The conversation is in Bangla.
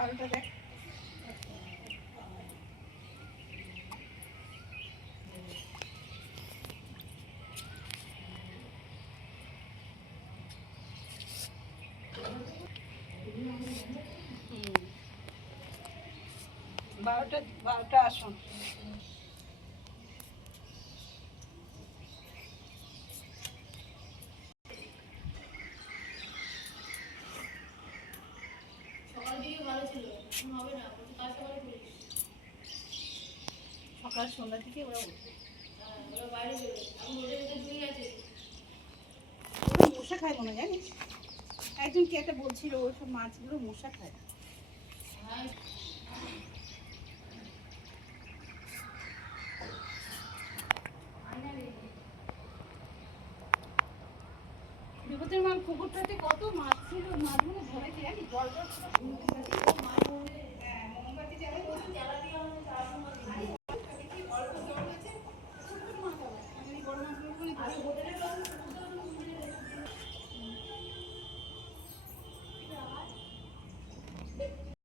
আলুটা দেখ। বারোটা আসুন। সকাল সন্ধ্যা থেকে ওরা মশা খায় মনে জানিস, একজন কে একটা বলছিল ওইসব মাছগুলো মশা খায়। বিপদের মা পুকুরটাতে কত মাছ ছিল, মাছগুলো ধরেছে জানিস, জল জল মোমবাতি জ্বালা দিয়ে অল্প জল হয়েছে, ছোট ছোট মাছ আবার বড় মাছগুলো